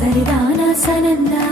சரிதானா சனந்தா.